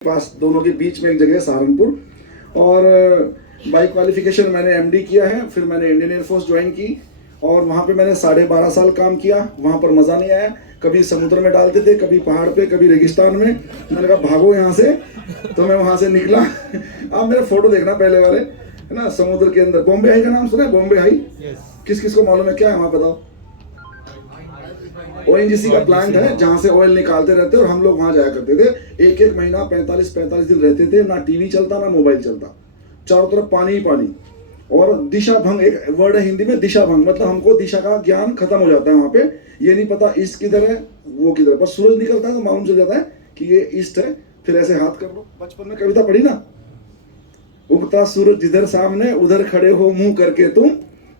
पास दोनों के बीच में एक जगह है सहारनपुर। और बाई क्वालिफिकेशन मैंने एमडी किया है, फिर मैंने इंडियन एयरफोर्स ज्वाइन की और वहाँ पे मैंने 12.5 साल काम किया। वहाँ पर मज़ा नहीं आया, कभी समुद्र में डालते थे, कभी पहाड़ पे, कभी रेगिस्तान में। मैंने कहा भागो यहाँ से, तो मैं वहाँ से निकला। आप मेरे फोटो देखना पहले वाले, है ना, समुद्र के अंदर। बॉम्बे हाई का नाम सुना है? बॉम्बे हाई किस किस को मालूम है? क्या है वहाँ बताओ? ओएनजीसी का प्लांट है जहाँ से ऑयल निकालते रहते हैं और हम लोग वहाँ जाया करते थे। एक एक महीना 45 दिन रहते थे, ना टीवी चलता ना मोबाइल चलता, चारों तरफ पानी ही पानी। और दिशा भंग एक वर्ड है हिंदी में, दिशा भंग मतलब हमको दिशा का ज्ञान खत्म हो जाता है वहाँ पे। ये नहीं पता ईस्ट किधर है वो किधर है, बस सूरज निकलता है तो मालूम चल जाता है कि ये ईस्ट है। फिर ऐसे हाथ कर लो, बचपन में कविता पढ़ी ना, उगता सूरज जिधर सामने उधर खड़े हो मुंह करके तुम,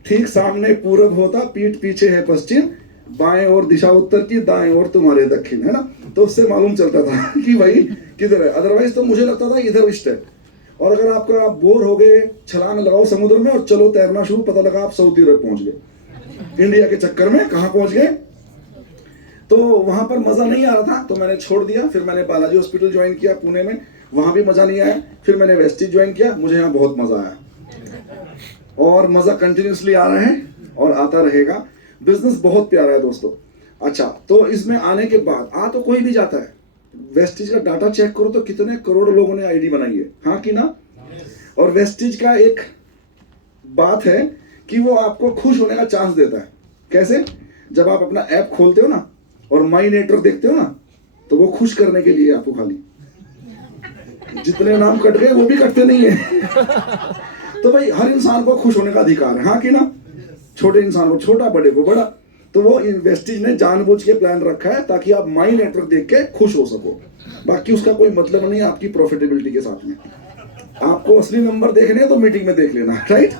ठीक सामने पूरब होता पीठ पीछे है पश्चिम, बाएं और दिशा उत्तर की दाएं और तुम्हारे दक्षिण, है ना। तो उससे मालूम चलता था कि भाई किधर है। अदरवाइज तो मुझे लगता था इधर ईस्ट है। और अगर आपका बोर हो गए, छलांग लगाओ समुद्र में और चलो तैरना शुरू, पता लगा आप सऊदी अरब पहुंच गए। इंडिया के चक्कर में कहाँ पहुंच गए। तो वहां पर मजा नहीं आ रहा था तो मैंने छोड़ दिया। फिर मैंने बालाजी हॉस्पिटल ज्वाइन किया पुणे में, वहां भी मजा नहीं आया। फिर मैंने वेस्टिज ज्वाइन किया, मुझे यहाँ बहुत मजा आया और मजा कंटिन्यूसली आ रहा है और आता रहेगा। बिजनेस बहुत प्यारा है दोस्तों। अच्छा, तो इसमें आने के बाद आ तो कोई भी जाता है, वेस्टिज का डाटा चेक करो तो कितने करोड़ लोगों ने आईडी बनाई है, हाँ कि ना। और वेस्टिज का एक बात है कि वो आपको खुश होने का चांस देता है। कैसे? जब आप अपना ऐप खोलते हो ना और माई नेटवर्क देखते हो ना, तो वो खुश करने के लिए आपको खाली, जितने नाम कट गए वो भी कटते नहीं है। तो भाई हर इंसान को खुश होने का अधिकार है, हाँ कि ना। छोटे इंसान को छोटा, बड़े को बड़ा। तो वो वेस्टिज ने जानबूझ के प्लान रखा है ताकि आप माई नेटवर्क देख के खुश हो सको। बाकी उसका कोई मतलब नहीं है आपकी प्रॉफिटेबिलिटी के साथ में। आपको असली नंबर देखने हैं तो मीटिंग में देख लेना, राइट,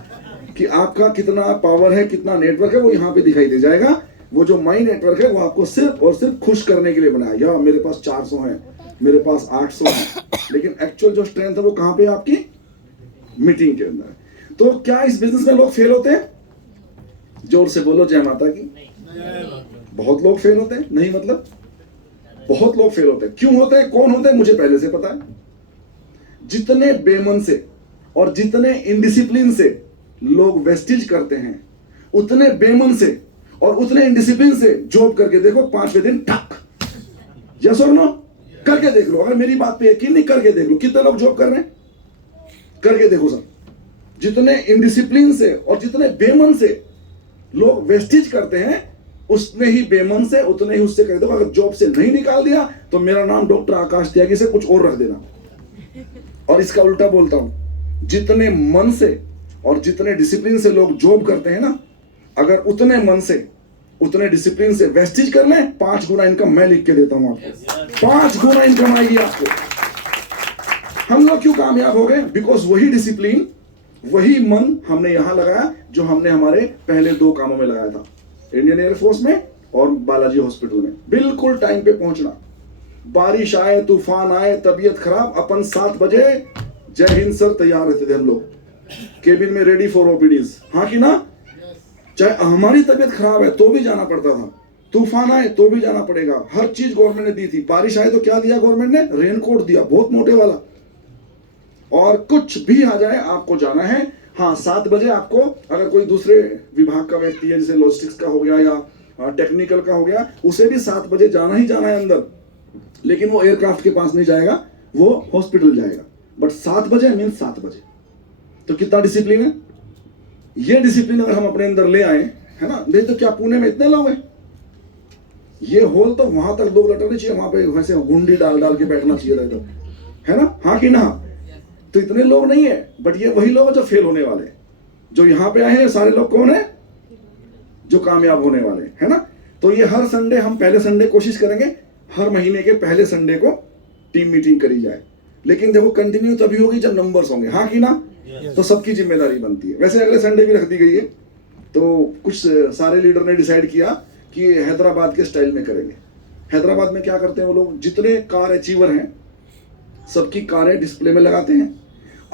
कि आपका कितना पावर है, कितना नेटवर्क है, वो यहाँ पे दिखाई दे जाएगा। वो जो माई नेटवर्क है वो आपको सिर्फ और सिर्फ खुश करने के लिए बनाया। या मेरे पास 400 है, मेरे पास 800 है, लेकिन एक्चुअल जो स्ट्रेंथ है वो कहाँ पे? आपकी मीटिंग के अंदर। तो क्या इस बिजनेस में लोग फेल होते हैं? जोर से बोलो जय माता की। बहुत लोग फेल होते हैं। नहीं मतलब बहुत लोग फेल होते हैं। क्यों होते हैं, कौन होते हैं, मुझे पहले से पता है। जितने बेमन से और जितने इनडिसिप्लिन से लोग वेस्टिज करते हैं, उतने बेमन से और उतने इनडिसिप्लिन से जॉब करके देखो 5वें दिन ठक। यस और नो? करके देख लो। अगर मेरी बात पे यकीन नहीं, करके देख लो कितने लोग जॉब कर रहे हैं। करके देखो सर, जितने इनडिसिप्लिन से और जितने बेमन से लोग वेस्टिज करते हैं, उतने ही बेमन से, उतने ही उससे कर दो। अगर जॉब से नहीं निकाल दिया तो मेरा नाम डॉक्टर आकाश त्यागी से कुछ और रख देना। और इसका उल्टा बोलता हूं, जितने मन से और जितने डिसिप्लिन से लोग जॉब करते हैं ना, अगर उतने मन से उतने डिसिप्लिन से वेस्टिज कर लें, 5 गुना इनकम मैं लिख के देता हूं आपको। 5 गुना इनकम आएगी आपको। हम लोग क्यों कामयाब हो गए? बिकॉज वही डिसिप्लिन, वही मन हमने यहां लगाया जो हमने हमारे पहले 2 कामों में लगाया था, इंडियन एयरफोर्स में और बालाजी हॉस्पिटल में। बिल्कुल टाइम पे पहुंचना। बारिश आए, तूफान आए, तबीयत खराब, अपन 7 बजे जय हिंद सर तैयार रहते थे हम लोग, केबिन में रेडी फॉर ओपीडीज, हाँ कि ना। चाहे हमारी तबीयत खराब है तो भी जाना पड़ता था, तूफान आए तो भी जाना पड़ेगा। हर चीज गवर्नमेंट ने दी थी। बारिश आए तो क्या दिया गवर्नमेंट ने? रेनकोट दिया, बहुत मोटे वाला। और कुछ भी आ जाए आपको जाना है। हाँ, 7 बजे आपको, अगर कोई दूसरे विभाग का व्यक्ति है, जैसे लॉजिस्टिक्स का हो गया या टेक्निकल का हो गया, उसे भी 7 बजे जाना ही जाना है अंदर। लेकिन वो एयरक्राफ्ट के पास नहीं जाएगा, वो हॉस्पिटल जाएगा। बट 7 बजे मीन 7 बजे। तो कितना डिसिप्लिन है। ये डिसिप्लिन अगर हम अपने अंदर ले आए, है ना। नहीं तो क्या पुणे में इतने लोग हैं, ये होल तो वहां तक लोग लटकने चाहिए, वहां पे वैसे गुंडी डाल डाल के बैठना चाहिए था इधर, है ना, हाँ कि ना। तो इतने लोग नहीं है, बट ये वही लोग जो फेल होने वाले हैं। जो यहाँ पे आए हैं सारे लोग कौन है? जो कामयाब होने वाले, है ना। तो ये हर संडे, हम पहले संडे कोशिश करेंगे हर महीने के पहले संडे को टीम मीटिंग करी जाए। लेकिन देखो कंटिन्यू तभी होगी जब नंबर्स होंगे, हाँ कि ना। तो सबकी जिम्मेदारी बनती है। वैसे अगले संडे भी रख दी गई है। तो कुछ सारे लीडर ने डिसाइड किया कि हैदराबाद के स्टाइल में करेंगे। हैदराबाद में क्या करते हैं वो लोग, जितने कार अचीवर हैं सबकी कारें डिस्प्ले में लगाते हैं।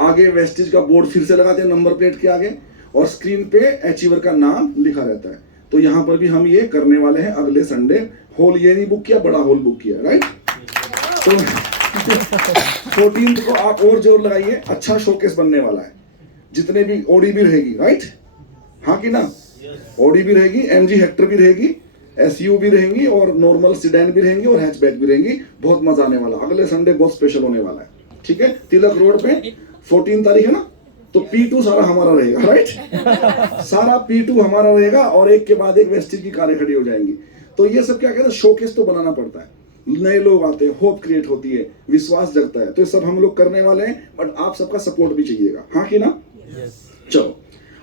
आगे वेस्टिज का बोर्ड फिर से लगाते हैं नंबर प्लेट के आगे, और स्क्रीन पे अचीवर का नाम लिखा रहता है। तो यहाँ पर भी हम ये करने वाले हैं अगले संडे। हॉल ये नहीं बुक किया, बड़ा हॉल बुक किया, राइट। तो 14 को आप और जोर लगाइए, अच्छा शोकेस बनने वाला है। जितने भी ओडी भी रहेगी, राइट, हाँ कि ना, ओडी भी रहेगी, एमजी हेक्टर भी रहेगी, एसयू भी रहेंगी और नॉर्मल सीडैन भी रहेंगी और हैचबैक भी रहेंगी। बहुत मजा आने वाला, अगले संडे बहुत स्पेशल होने वाला है, ठीक है। तिलक रोड पे 14 तारीख है ना, तो P2 सारा हमारा रहेगा, राइट। सारा P2 हमारा रहेगा और एक के बाद एक वेस्टेज की कारें खड़ी हो जाएंगी। तो ये सब क्या कहते हैं, शोकेस तो बनाना पड़ता है, नए लोग आते हैं, होप क्रिएट होती है, विश्वास जगता है, तो ये सब हम लोग करने वाले हैं, बट आप सबका सपोर्ट भी चाहिएगा, हाँ कि ना। चलो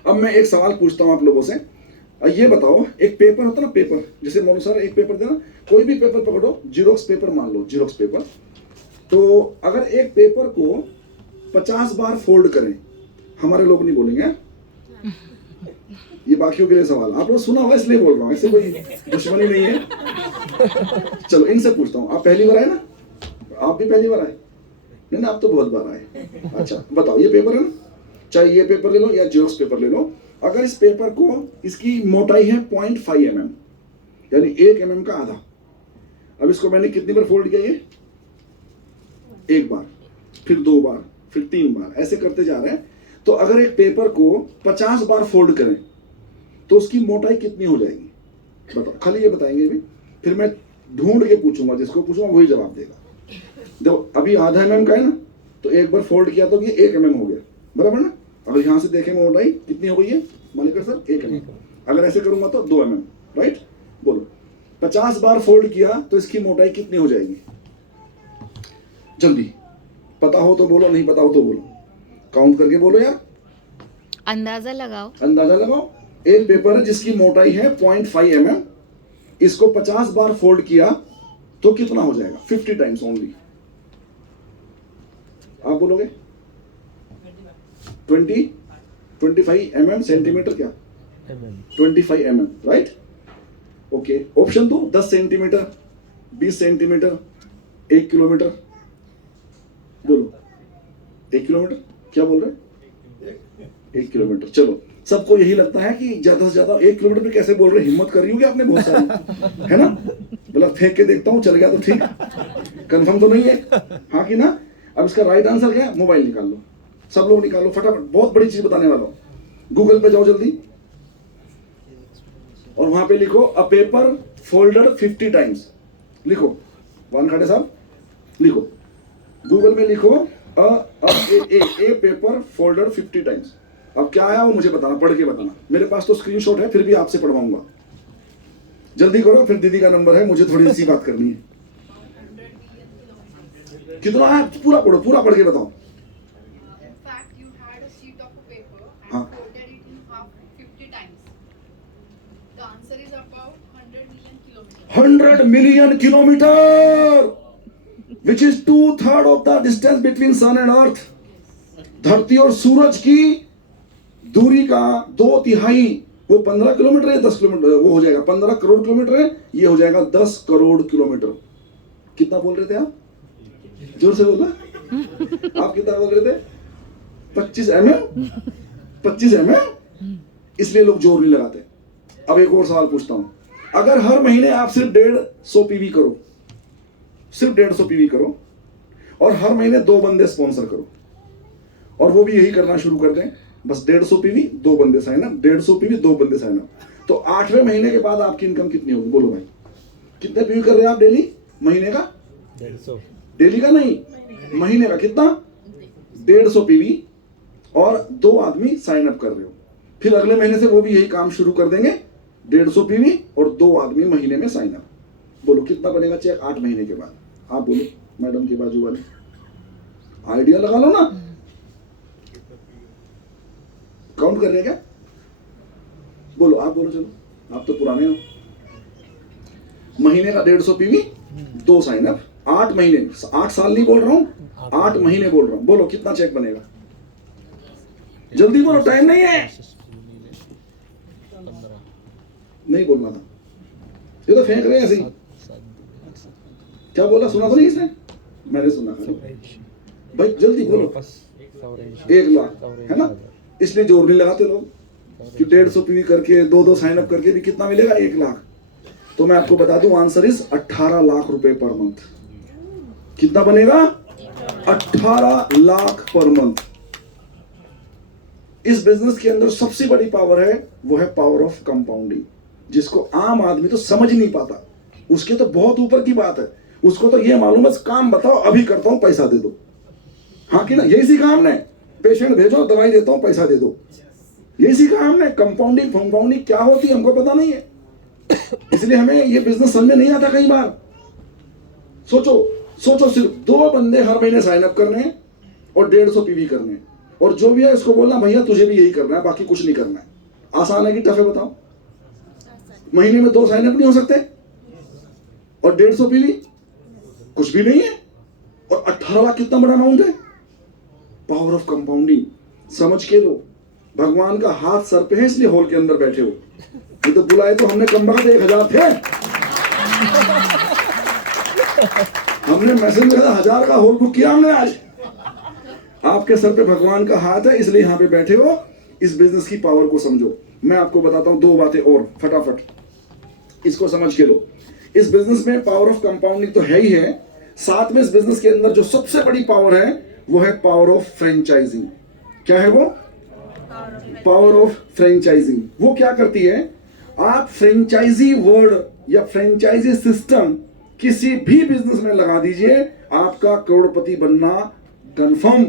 अब मैं एक सवाल पूछता हूँ आप लोगों से, ये बताओ, एक पेपर होता है ना, पेपर, जैसे मोनू सर एक पेपर देना, कोई भी पेपर पकड़ो, जीरोक्स पेपर मान लो, जीरोक्स पेपर, तो अगर एक पेपर को 50 बार फोल्ड करें, हमारे लोग नहीं बोलेंगे, ये बाकियों के लिए सवाल, आप लोग सुना हुआ इसलिए बोल रहा हूँ, ऐसे कोई दुश्मनी नहीं है। चलो इनसे पूछता हूँ, आप पहली बार आए ना, आप भी पहली बार आए, नहीं ना, आप तो बहुत बार आए। अच्छा बताओ, ये पेपर है ना, चाहे ये पेपर ले लो या जीरोक्स पेपर ले लो, अगर इस पेपर को, इसकी मोटाई है 0.5 mm, यानी 1 mm का आधा। अब इसको मैंने कितनी बार फोल्ड किया, ये एक बार, फिर 2 बार, फिर 3 बार, ऐसे करते जा रहे हैं। तो अगर एक पेपर को 50 बार फोल्ड करें तो उसकी मोटाई कितनी हो जाएगी, बताओ, खाली ये बताएंगे भी, फिर मैं ढूंढ के पूछूंगा, जिसको पूछूंगा वही जवाब देगा। देखो अभी आधा mm का है ना, तो एक बार फोल्ड किया तो ये 1 mm हो गया, बराबर ना। अगर यहां से देखें मोटाई कितनी हो गई है मालिकर सर, 1 mm। अगर ऐसे करूंगा तो 2 mm, राइट। बोलो 50 बार फोल्ड किया तो इसकी मोटाई कितनी हो जाएगी, जल्दी, पता हो तो बोलो, नहीं पता हो तो बोलो, काउंट करके बोलो यार, अंदाजा लगाओ, अंदाजा लगाओ। एक पेपर है जिसकी मोटाई है 0.5 mm, इसको 50 बार फोल्ड किया तो कितना हो जाएगा, 50 टाइम्स ओनली, आप बोलोगे 25 mm, सेंटीमीटर क्या, 25 mm, राइट। ओके, ऑप्शन दो, 10 सेंटीमीटर, 20 सेंटीमीटर, 1 किलोमीटर, बोलो 1 किलोमीटर, क्या बोल रहे हैं, 1 किलोमीटर। चलो सबको यही लगता है कि ज्यादा से ज्यादा 1 किलोमीटर पे कैसे बोल रहे, हिम्मत कर रही होगी आपने बहुत सारी, है ना, मतलब फेंक के देखता हूँ, चल गया तो ठीक, कंफर्म तो नहीं है, हाँ कि ना। अब इसका राइट आंसर क्या है, मोबाइल निकाल लो, सब लोग निकालो फटाफट, बहुत बड़ी चीज बताने वाला हूँ। गूगल पे जाओ जल्दी और वहां पे लिखो अ पेपर फोल्डेड 50 टाइम्स, लिखो, वन खाड़े साहब लिखो, गूगल में लिखो ए पेपर फोल्डेड 50 टाइम्स। अब क्या आया वो मुझे बताना, पढ़ के बताना, मेरे पास तो स्क्रीनशॉट है, फिर भी आपसे पढ़वाऊंगा, जल्दी करो, फिर दीदी का नंबर है, मुझे थोड़ी सी बात करनी है। कितना है, पूरा पढ़ो, पूरा पढ़ के बताओ। हाँ, 100 million kilometer, which is 2/3 of the distance between sun and earth। धरती और सूरज की दूरी का 2/3, वो 15 किलोमीटर है, 10 किलोमीटर, वो हो जाएगा 15 करोड़ किलोमीटर है, ये हो जाएगा 10 करोड़ किलोमीटर। कितना बोल रहे थे आप, जोर से बोलना, आप कितना बोल रहे थे, 25 mm, 25 mm, इसलिए लोग जोर नहीं लगाते। अब एक और सवाल पूछता हूं, अगर हर महीने आप सिर्फ 150 पीवी करो, सिर्फ 150 पीवी करो, और हर महीने 2 बंदे स्पॉन्सर करो, और वो भी यही करना शुरू कर दें, बस 150 पीवी 2 बंदे साइन अप, 150 पीवी 2 बंदे साइन अप, तो 8वें महीने के बाद आपकी इनकम कितनी होगी, बोलो भाई, कितने पीवी कर रहे हैं आप डेली, महीने का 150, डेली का नहीं, महीने का कितना, 150 पीवी, और 2 आदमी साइन अप कर रहे हो, फिर अगले महीने से वो भी यही काम शुरू कर देंगे, 150 पीवी और 2 आदमी महीने में साइन अप। बोलो कितना बनेगा चेक 8 महीने के बाद, आप बोलो, मैडम के बाजू वाले, आइडिया लगा लो ना, काउंट कर रहे हैं क्या, बोलो, आप बोलो, चलो आप तो पुराने हो। महीने का 150 पीवी, 2 साइन अप, 8 महीने, 8 साल नहीं बोल रहा हूं, 8 महीने बोल रहा हूं, बोलो कितना चेक बनेगा, जल्दी बोलो, टाइम नहीं है, नहीं बोलना था, ये तो फेंक रहे हैं ऐसे ही। क्या बोला, सुना तो नहीं इसने, मैंने सुना भाई, जल्दी बोलो, 1 लाख है ना, इसलिए जोर नहीं लगाते लोग कि 150 पीवी करके 2 साइन अप करके भी कितना मिलेगा, 1 लाख। तो मैं आपको बता दूं, आंसर इज 18 लाख रुपए पर मंथ। कितना बनेगा, 18 लाख पर मंथ। इस बिजनेस के अंदर सबसे बड़ी पावर है, वो है पावर ऑफ कंपाउंडिंग, जिसको आम आदमी तो समझ ही नहीं पाता। उसके तो बहुत ऊपर की बात है, उसको तो ये मालूम है काम बताओ अभी करता हूं पैसा दे दो। हाँ कि ना, यही सीखा हमने, पेशेंट भेजो दवाई देता हूं पैसा दे दो, यही सीखा हमने। कंपाउंडिंग क्या होती है हमको पता नहीं है, इसलिए हमें ये बिजनेस समझ में नहीं आता। कई बार सोचो सिर्फ 2 बंदे हर महीने साइन अप करने हैं और 150 पीवी करने हैं, और जो भी है इसको बोलना भैया तुझे भी यही करना है, बाकी कुछ नहीं करना है। आसान है कि टफ है बताओ? महीने में 2 साइन अप नहीं हो सकते और 150 पीवी कुछ भी नहीं है, और 18 लाख कितना बड़ा अमाउंट है। पावर ऑफ कंपाउंडिंग समझ के लो। भगवान का हाथ सर पे है इसलिए हॉल के अंदर बैठे हो, नहीं तो बुलाए तो हमने कम वक्त 1000 थे। हमने मैसेज में 1000 का हॉल बुक किया हमने आज। आपके सर पे भगवान का हाथ है इसलिए यहां पे बैठे हो। इस बिजनेस की पावर को समझो। मैं आपको बताता हूं 2 बातें और फटाफट, इसको समझ के लो। इस बिजनेस में पावर ऑफ कंपाउंडिंग तो है ही है, साथ में इस बिजनेस के अंदर जो सबसे बड़ी पावर है वो है पावर ऑफ फ्रेंचाइजिंग। क्या है वो? Power of franchising. वो क्या करती है, आप फ्रेंचाइजी वर्ड या फ्रेंचाइजी सिस्टम किसी भी बिजनेस में लगा दीजिए, आपका करोड़पति बनना कंफर्म।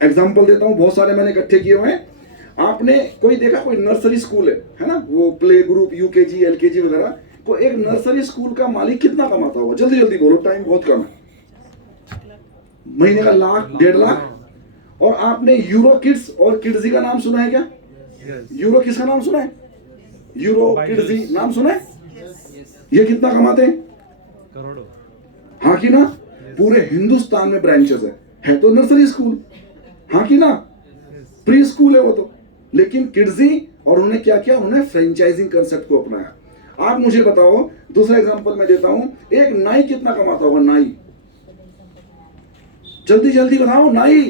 एग्जांपल देता हूं, बहुत सारे मैंने इकट्ठे किए हुए हैं। आपने कोई देखा, कोई नर्सरी स्कूल है ना, वो प्ले ग्रुप यूकेजी एलकेजी वगैरह, को एक नर्सरी स्कूल का मालिक कितना कमाता होगा? जल्दी जल्दी बोलो, टाइम बहुत कम है। महीने का 1 लाख 1.5 लाख। और आपने यूरो किड्स और किड्जी का नाम सुना है क्या? यूरो किड्स का नाम सुना है? यूरो किड्जी नाम सुना है? ये कितना कमाते हैं? करोड़ों। हाँ कि ना? पूरे हिंदुस्तान में ब्रांचेस है तो नर्सरी स्कूल, हाँ कि ना? प्री स्कूल है वो तो, लेकिन किड्जी। और उन्होंने क्या किया, उन्होंने फ्रेंचाइजिंग कंसेप्ट को अपनाया। आप मुझे बताओ, दूसरा एग्जांपल मैं देता हूं, एक नाई कितना कमाता होगा? नाई, जल्दी जल्दी बताओ। नाई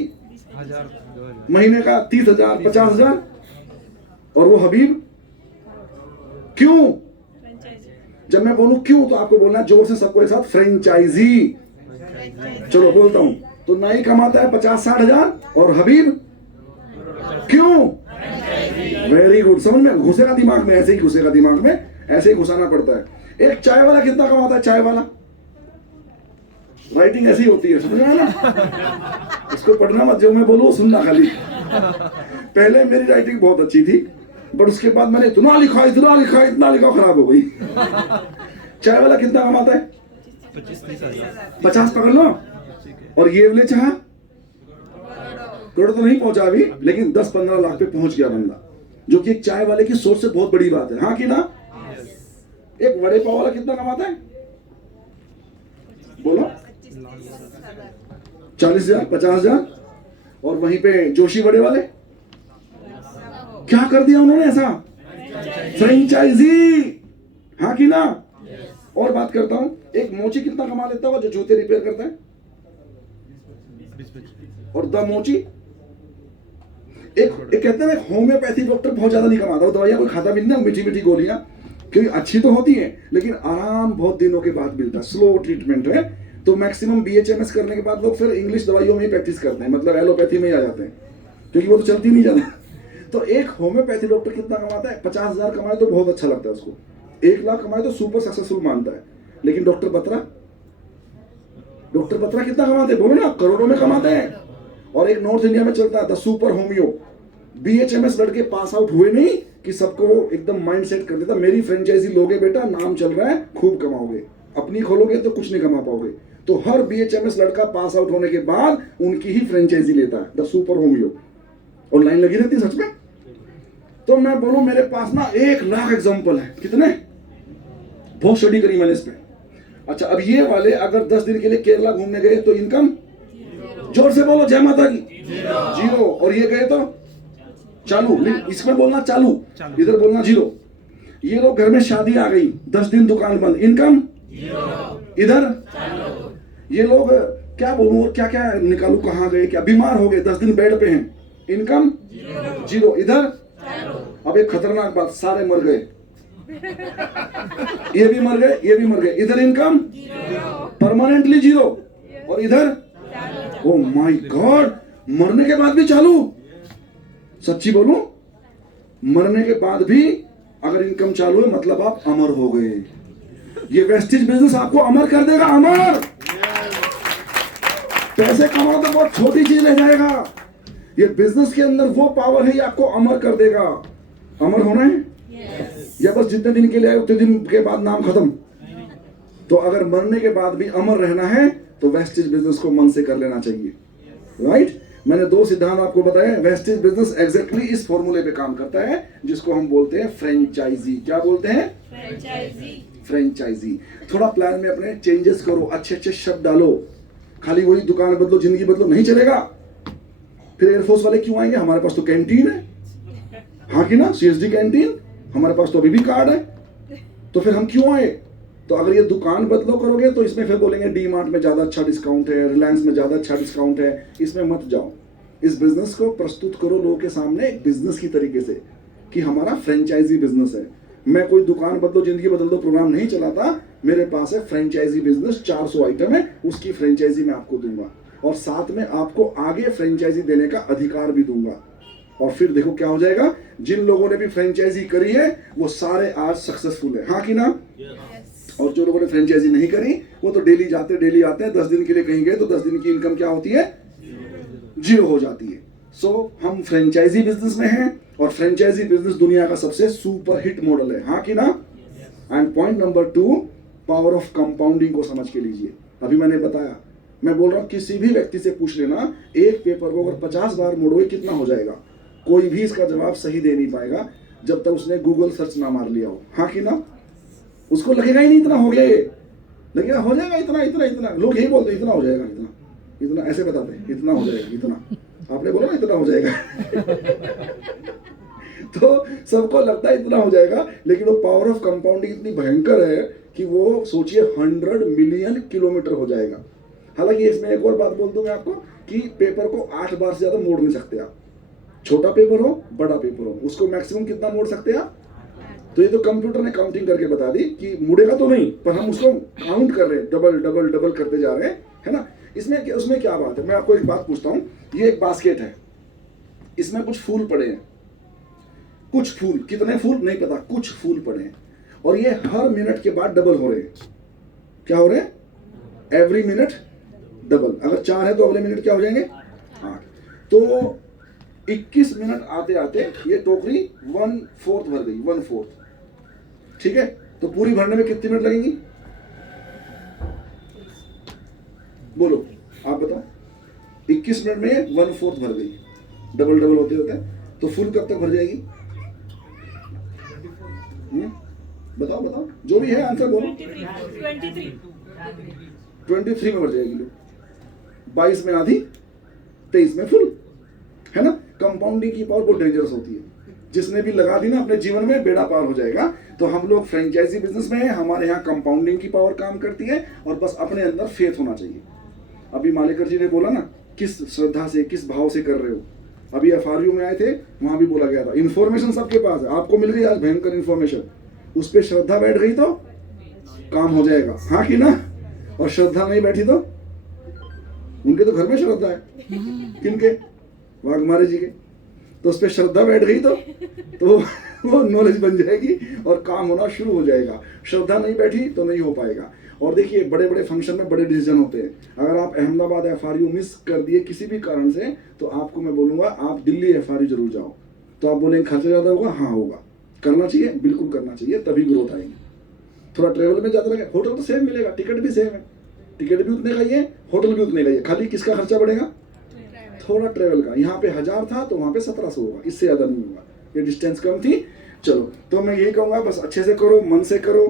1000 महीने का 30,000 50,000। और वो हबीब क्यों? जब मैं बोलूं क्यों तो आपको बोलना जोर से सबको एक साथ, फ्रेंचाइजी। चलो बोलता हूं, तो नाई कमाता है 50-60 हजार और हबीब क्यों? वेरी गुड, समझ में घुसेगा दिमाग में, ऐसे ही घुसेगा दिमाग में, ऐसे ही घुसाना पड़ता है। एक चाय वाला कितना कमाता है? चाय वाला, राइटिंग ऐसी होती है, समझ में आया ना? इसको पढ़ना मत, जो मैं बोलूं सुनना खाली। पहले मेरी राइटिंग बहुत अच्छी थी, बट उसके बाद मैंने इतना लिखा खराब हो गई। चाय वाला कितना कमाता है? 25-30 हजार। 50 पकड़ लो। और ये वाले चाह करोड़ तो नहीं पहुंचा अभी, लेकिन 10-15 लाख पे पहुंच गया बंदा, जो कि एक चाय वाले की सोच से बहुत बड़ी बात है, हाँ कि ना? एक वड़े पाव वाला कितना कमाता है? बोलो 40,000 50,000। और वहीं पे जोशी वड़े वाले क्या कर दिया उन्होंने ऐसा? फ्रेंचाइजी, हाँ कि ना? और बात करता हूं, एक मोची कितना कमा लेता होगा जो जूते रिपेयर करता है? 20-25। और द मोची एक कहते हैं होम्योपैथी डॉक्टर बहुत ज्यादा नहीं कमाता, वो दवाइयां कोई खाता भी नहीं, मीठी मीठी गोलियां, क्योंकि अच्छी तो होती है लेकिन आराम बहुत दिनों के बाद मिलता है, स्लो ट्रीटमेंट है। तो मैक्सिमम बीएचएमएस करने के बाद लोग फिर इंग्लिश दवाइयों में ही प्रैक्टिस करते हैं, मतलब एलोपैथी में ही आ जाते हैं, क्योंकि वो तो चलती नहीं ज्यादा। तो एक होम्योपैथी डॉक्टर कितना कमाता है? 50,000 कमाए तो बहुत अच्छा लगता है उसको, 1 लाख कमाए तो सुपर सक्सेसफुल मानता है। लेकिन डॉक्टर बत्रा कितना कमाते हैं? बोलो ना, करोड़ों में कमाते हैं। और एक नॉर्थ इंडिया में चलता है द सुपर होमियो, बीएचएमएस लड़के पास आउट हुए नहीं कि सबको एकदम माइंड सेट कर देता, मेरी फ्रेंचाइजी लोगे बेटा, नाम चल रहा है, खूब कमाओगे, अपनी खोलोगे तो कुछ नहीं कमा पाओगे। तो हर बीएचएमएस लड़का पास आउट होने के बाद उनकी ही फ्रेंचाइजी लेता है, द सुपर होमियो, और लाइन लगी रहती है सच में। तो मैं बोलूं मेरे पास ना 1 लाख एग्जाम्पल है। कितने? बहुत स्टडी करी मैंने इस पे। अच्छा, अब ये वाले अगर 10 दिन के लिए केरला घूमने गए तो इनकम, जोर से बोलो जय माता की, 0। और ये गए तो चालू, इसमें बोलना चालू, इधर बोलना 0। ये लोग घर में शादी आ गई, 10 दिन दुकान बंद, इनकम 0। इधर ये लोग क्या बोलूं और क्या क्या निकालू, कहां गए, क्या बीमार हो गए, 10 दिन बेड पे हैं, इनकम 0। इधर अब एक खतरनाक बात, सारे मर गए, ये भी मर गए, ये भी मर गए, इधर इनकम परमानेंटली 0। और इधर ओ माय गॉड, मरने के बाद भी चालू? सच्ची बोलूं, मरने के बाद भी अगर इनकम चालू है मतलब आप अमर हो गए। ये वेस्टेज बिजनेस आपको अमर कर देगा, अमर। पैसे कमाना तो बहुत छोटी चीज रह जाएगा, ये बिजनेस के अंदर वो पावर है, ये आपको अमर कर देगा। अमर होना है या बस जितने दिन के लिए आए उतने दिन के बाद नाम खत्म? तो अगर मरने के बाद भी अमर रहना है तो वेस्टेज बिजनेस को मन से कर लेना चाहिए, राइट? मैंने 2 सिद्धांत आपको बताए। वेस्टेज बिजनेस एग्जैक्टली इस फॉर्मूले पे काम करता है जिसको हम बोलते हैं फ्रेंचाइजी। क्या बोलते हैं? फ्रेंचाइजी। थोड़ा प्लान में अपने चेंजेस करो, अच्छे अच्छे शब्द डालो। खाली वही दुकान बदलो जिंदगी बदलो नहीं चलेगा। फिर एयरफोर्स वाले क्यों आएंगे? हमारे पास तो कैंटीन है, हाँ कि ना? CSD कैंटीन हमारे पास तो अभी भी कार्ड है, तो फिर हम क्यों आए? तो अगर ये दुकान बदलो करोगे तो इसमें फिर बोलेंगे डी मार्ट में ज्यादा अच्छा डिस्काउंट है, रिलायंस में ज्यादा अच्छा डिस्काउंट है, इसमें मत जाओ। इस बिजनेस को प्रस्तुत करो लोगों के सामने एक बिजनेस की तरीके से कि हमारा फ्रेंचाइजी बिजनेस है। मैं कोई दुकान बदलो जिंदगी बदल दो प्रोग्राम नहीं चलाता, मेरे पास है फ्रेंचाइजी बिजनेस, 400 आइटम है, उसकी फ्रेंचाइजी मैं आपको दूंगा और साथ में आपको आगे फ्रेंचाइजी देने का अधिकार भी दूंगा। और फिर देखो क्या हो जाएगा, जिन लोगों ने भी फ्रेंचाइजी करी है वो सारे आज सक्सेसफुल है, हाँ कि ना? और जो लोगों ने फ्रेंचाइजी नहीं करी वो तो डेली जाते डेली आते हैं, 10 दिन के लिए कहीं गए तो 10 दिन की इनकम क्या होती है? 0 हो जाती है। सो हम फ्रेंचाइजी बिजनेस में हैं और फ्रेंचाइजी बिजनेस दुनिया का सबसे सुपर हिट मॉडल है, हाँ कि ना? And point number 2, power of compounding को समझ के लीजिए। अभी मैंने बताया, मैं बोल रहा हूं किसी भी व्यक्ति से पूछ लेना, एक पेपर को अगर 50 बार मोड़ोगे कितना हो जाएगा? कोई भी इसका जवाब सही दे नहीं पाएगा जब तक उसने गूगल सर्च ना मार लिया हो, हाँ कि ना? उसको लगेगा ही नहीं इतना हो गया, लगेगा हो जाएगा इतना इतना इतना। लोग यही बोलते हैं इतना हो जाएगा, इतना इतना, ऐसे बताते हैं इतना हो जाएगा इतना। आपने बोला ना इतना हो जाएगा तो सबको लगता है इतना हो जाएगा, लेकिन वो पावर ऑफ कंपाउंडिंग इतनी भयंकर है कि वो सोचिए 100 मिलियन किलोमीटर हो जाएगा। हालांकि इसमें एक और बात बोल दूं मैं आपको कि पेपर को 8 बार से ज्यादा मोड़ नहीं सकते आप। छोटा पेपर हो बड़ा पेपर हो, उसको मैक्सिमम कितना मोड़ सकते हैं आप? तो ये तो कंप्यूटर ने काउंटिंग करके बता दी कि मुड़ेगा तो नहीं, पर हम उसको काउंट कर रहे हैं, डबल डबल डबल करते जा रहे हैं, है ना? इसमें उसमें क्या बात है? मैं आपको एक बात पूछता हूँ, ये एक बास्केट है, इसमें कुछ फूल पड़े हैं, कुछ फूल, कितने फूल नहीं पता, कुछ फूल पड़े हैं और ये हर मिनट के बाद डबल हो रहे हैं। क्या हो रहे हैं? Every minute double. अगर 4 है तो अगले मिनट क्या हो जाएंगे? 8। तो 21 मिनट आते आते ये टोकरी 1/4 भर गई, 1/4, ठीक है? तो पूरी भरने में कितने मिनट लगेंगी? बोलो, आप बताओ। 21 मिनट में 1/4 भर गई, डबल डबल होते होते, तो फुल कब तक भर जाएगी? बताओ बताओ, जो भी है आंसर बोलो। 23 में भर जाएगी, 22 में आधी, 23 में फुल, है ना? कंपाउंडिंग की पावर बहुत डेंजरस होती है, जिसने भी लगा दी ना अपने जीवन में बेड़ा पार हो जाएगा। तो हम लोग फ्रेंचाइजी बिजनेस में हैं, हमारे यहाँ कंपाउंडिंग की पावर काम करती है और बस अपने अंदर फेथ होना चाहिए। अभी मालेकर जी ने बोला ना, किस श्रद्धा से किस भाव से कर रहे हो। अभी FRU में आए थे, वहां भी बोला गया था इन्फॉर्मेशन सबके पास है, आपको मिल गई आज भयंकर इन्फॉर्मेशन, उस पर श्रद्धा बैठ गई तो काम हो जाएगा, हाँ कि ना? और श्रद्धा नहीं बैठी तो उनके तो घर में श्रद्धा है, किनके? वाघमारे जी के। तो उस पर श्रद्धा बैठ गई तो वो नॉलेज बन जाएगी और काम होना शुरू हो जाएगा। श्रद्धा नहीं बैठी तो नहीं हो पाएगा। और देखिए, बड़े बड़े फंक्शन में बड़े डिसीजन होते हैं। अगर आप अहमदाबाद FRU मिस कर दिए किसी भी कारण से, तो आपको मैं बोलूंगा आप दिल्ली FRU जरूर जाओ। तो आप बोलेंगे खर्चा ज्यादा होगा, हाँ होगा। करना चाहिए, बिल्कुल करना चाहिए, तभी ग्रोथ आएगी। थोड़ा ट्रेवल में ज्यादा लगे, होटल तो सेम मिलेगा, टिकट भी सेम है, टिकट भी उतने का ही है, होटल भी उतने का ही है, खाली किसका खर्चा बढ़ेगा? थोड़ा ट्रेवल का। यहाँ पे 1000 था तो वहाँ पे 1700 होगा, इससे ज्यादा नहीं होगा, ये डिस्टेंस कम थी। चलो, तो मैं यही कहूंगा, बस अच्छे से करो, मन से करो।